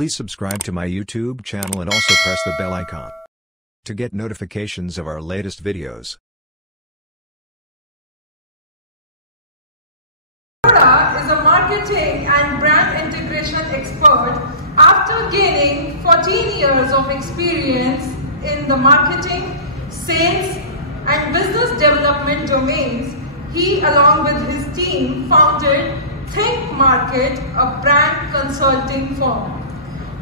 Please subscribe to my YouTube channel and also press the bell icon to get notifications of our latest videos. Laura is a marketing and brand integration expert. After gaining 14 years of experience in the marketing, sales, and business development domains, he, along with his team, founded Think Market, a brand consulting firm.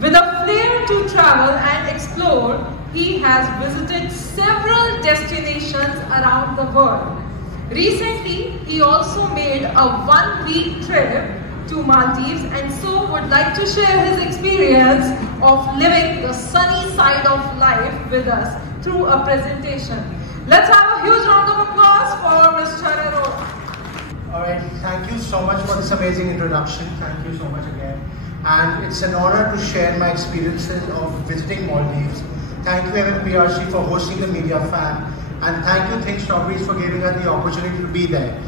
With a flair to travel and explore, he has visited several destinations around the world. Recently, he also made a one-week trip to Maldives and so would like to share his experience of living the sunny side of life with us through a presentation. Let's have a huge round of applause for Mr. Arora. Alright, thank you so much for this amazing introduction. Thank you so much again. And it's an honor to share my experiences of visiting Maldives. Thank you MMPRC for hosting the Media Fan. And thank you Think Strawberries for giving us the opportunity to be there.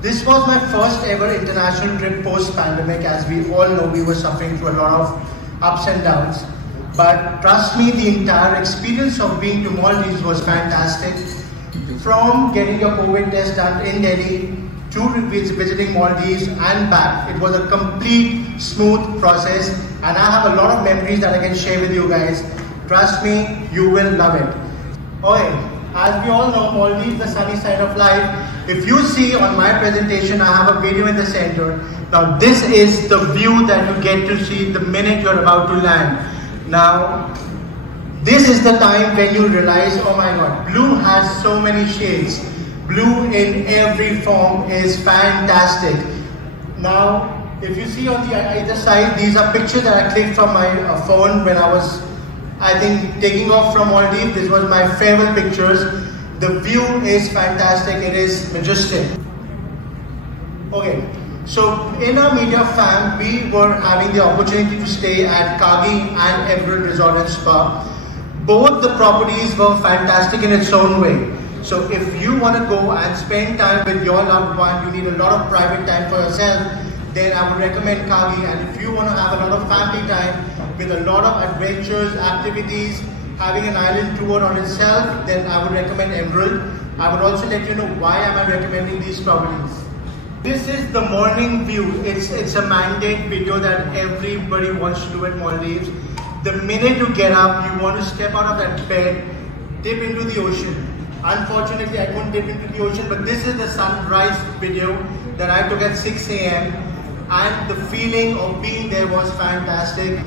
This was my first ever international trip post-pandemic. As we all know, we were suffering through a lot of ups and downs. But trust me, the entire experience of being to Maldives was fantastic. From getting your COVID test done in Delhi to visiting Maldives and back, it was a complete smooth process. And I have a lot of memories that I can share with you guys. Trust me, you will love it. Okay, as we all know, Maldives, the sunny side of life. If you see on my presentation, I have a video in the center. Now this is the view that you get to see the minute you're about to land. Now, this is the time when you realize, oh my God, blue has so many shades. Blue in every form is fantastic. Now, if you see on the either side, these are pictures that I clicked from my phone when I was, I think, taking off from Maldives. This was my farewell pictures. The view is fantastic. It is majestic. Okay, so in our Media Fan, we were having the opportunity to stay at Kagi and Emerald Resort and Spa. Both the properties were fantastic in its own way. So if you want to go and spend time with your loved one, you need a lot of private time for yourself, then I would recommend Kagi. And if you want to have a lot of family time with a lot of adventures, activities, having an island tour on itself, then I would recommend Emerald. I would also let you know why am I recommending these properties. This is the morning view. It's a mandate video that everybody wants to do at Maldives. The minute you get up, you want to step out of that bed, dip into the ocean. Unfortunately, I couldn't dip into the ocean, but this is the sunrise video that I took at 6 a.m. and the feeling of being there was fantastic.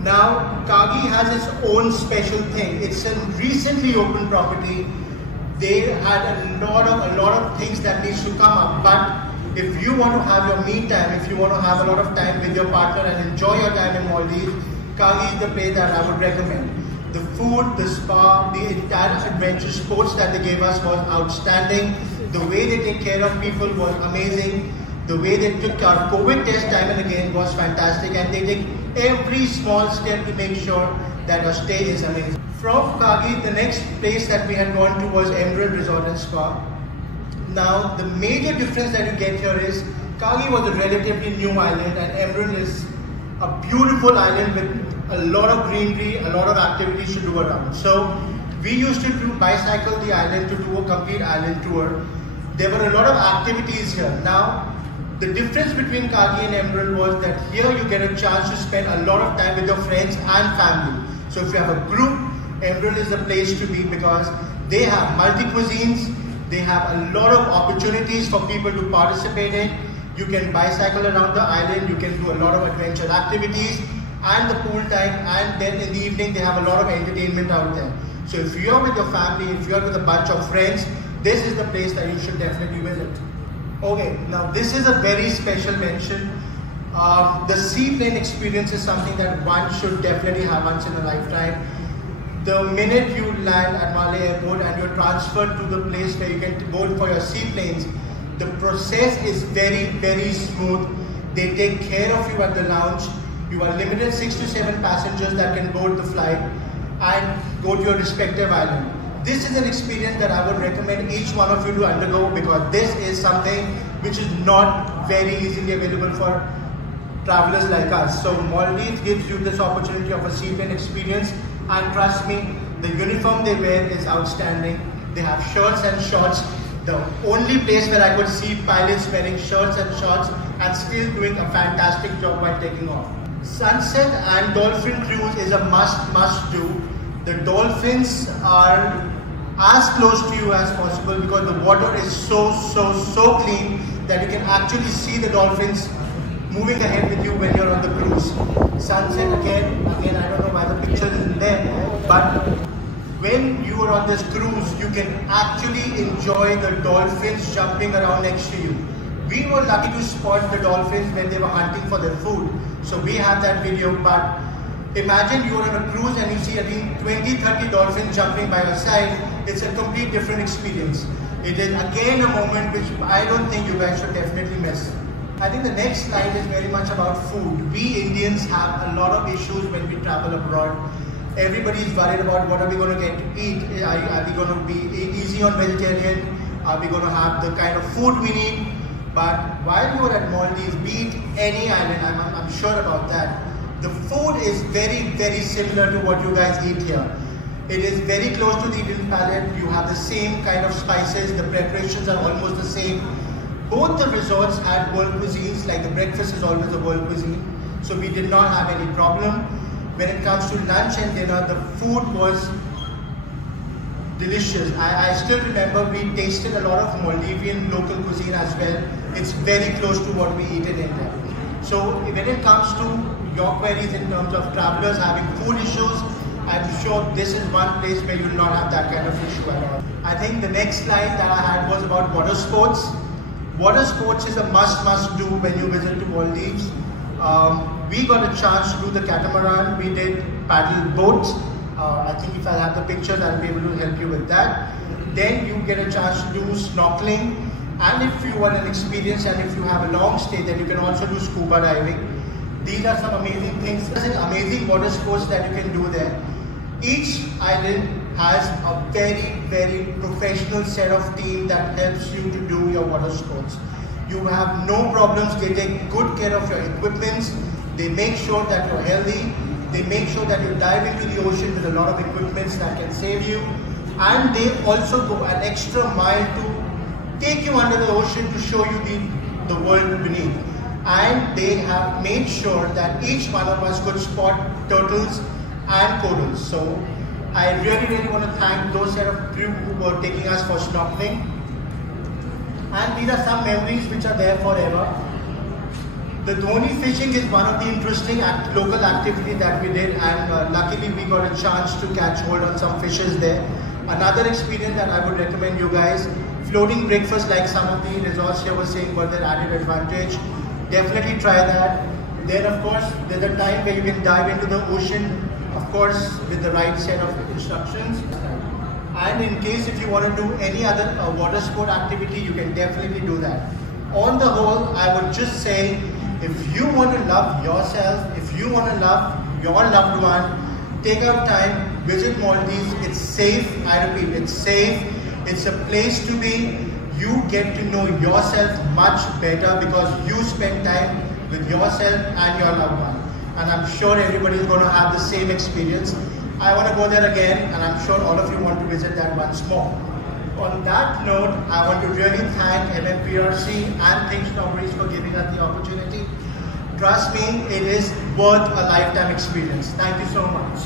Now, Kagi has its own special thing. It's a recently opened property. They had a lot of things that needs to come up, but if you want to have your me time, if you want to have a lot of time with your partner and enjoy your time in Maldives, Kagi is the place that I would recommend. The food, the spa, the entire adventure sports that they gave us was outstanding. The way they take care of people was amazing. The way they took our COVID test time and again was fantastic, and they take every small step to make sure that our stay is amazing. From Kagi, the next place that we had gone to was Emerald Resort and Spa. Now, the major difference that you get here is Kagi was a relatively new island and Emerald is a beautiful island with a lot of greenery, a lot of activities to do around. So we used to bicycle the island to do a complete island tour. There were a lot of activities here. Now, the difference between Kagi and Emerald was that here you get a chance to spend a lot of time with your friends and family. So if you have a group, Emerald is the place to be because they have multi-cuisines, they have a lot of opportunities for people to participate in. You can bicycle around the island, you can do a lot of adventure activities and the pool time, and then in the evening they have a lot of entertainment out there. So if you're with your family, if you're with a bunch of friends, this is the place that you should definitely visit. Okay, now this is a very special mention. The seaplane experience is something that one should definitely have once in a lifetime. The minute you land at Malé Airport and you're transferred to the place where you can board for your seaplanes, the process is very smooth. They take care of you at the lounge. You are limited 6 to 7 passengers that can board the flight and go to your respective island. This is an experience that I would recommend each one of you to undergo because this is something which is not very easily available for travelers like us. So Maldives gives you this opportunity of a seaplane experience, and trust me, the uniform they wear is outstanding. They have shirts and shorts. The only place where I could see pilots wearing shirts and shorts and still doing a fantastic job while taking off. Sunset and dolphin cruise is a must do. The dolphins are as close to you as possible because the water is so clean that you can actually see the dolphins moving ahead with you when you're on the cruise. Sunset again, I don't know why the picture isn't there, but when you are on this cruise, you can actually enjoy the dolphins jumping around next to you. We were lucky to spot the dolphins when they were hunting for their food. So we have that video, but imagine you are on a cruise and you see I think 20-30 dolphins jumping by your side. It's a complete different experience. It is again a moment which I don't think you guys should definitely miss. I think the next slide is very much about food. We Indians have a lot of issues when we travel abroad. Everybody is worried about what are we going to get to eat. Are we going to be easy on vegetarian? Are we going to have the kind of food we need? But while you are at Maldives, be it any island, I'm sure about that, the food is very similar to what you guys eat here. It is very close to the Indian palate. You have the same kind of spices. The preparations are almost the same. Both the resorts had world cuisines, like the breakfast is always a world cuisine. So we did not have any problem. When it comes to lunch and dinner, the food was delicious. I still remember we tasted a lot of Maldivian local cuisine as well. It's very close to what we eat in India. So when it comes to your queries in terms of travelers having food issues, I'm sure this is one place where you will not have that kind of issue at all. I think the next slide that I had was about water sports. Water sports is a must do when you visit to Maldives. We got a chance to do the catamaran. We did paddle boats. I think if I have the pictures, I'll be able to help you with that. Then you get a chance to do snorkeling. And if you are an experienced and if you have a long stay, then you can also do scuba diving. These are some amazing things. There's amazing water sports that you can do there. Each island has a very professional set of team that helps you to do your water sports. You have no problems. They take good care of your equipments. They make sure that you're healthy. They make sure that you dive into the ocean with a lot of equipments that can save you. And they also go an extra mile to take you under the ocean to show you the world beneath. And they have made sure that each one of us could spot turtles and corals. So I really want to thank those set of crew who were taking us for snorkeling. And these are some memories which are there forever. The Dhoni fishing is one of the interesting local activity that we did, and luckily we got a chance to catch hold on some fishes there. Another experience that I would recommend you guys, floating breakfast like some of the resorts here were saying were their added advantage. Definitely try that. Then of course there's a time where you can dive into the ocean, of course with the right set of instructions. And in case if you want to do any other water sport activity, you can definitely do that. On the whole, I would just say, if you want to love yourself, if you want to love your loved one, take out time, visit Maldives. It's safe, I repeat, it's safe. It's a place to be. You get to know yourself much better because you spend time with yourself and your loved one. And I'm sure everybody is going to have the same experience. I want to go there again, and I'm sure all of you want to visit that once more. On that note, I want to really thank MMPRC and Think Snowbreeze for giving us the opportunity. Trust me, it is worth a lifetime experience. Thank you so much.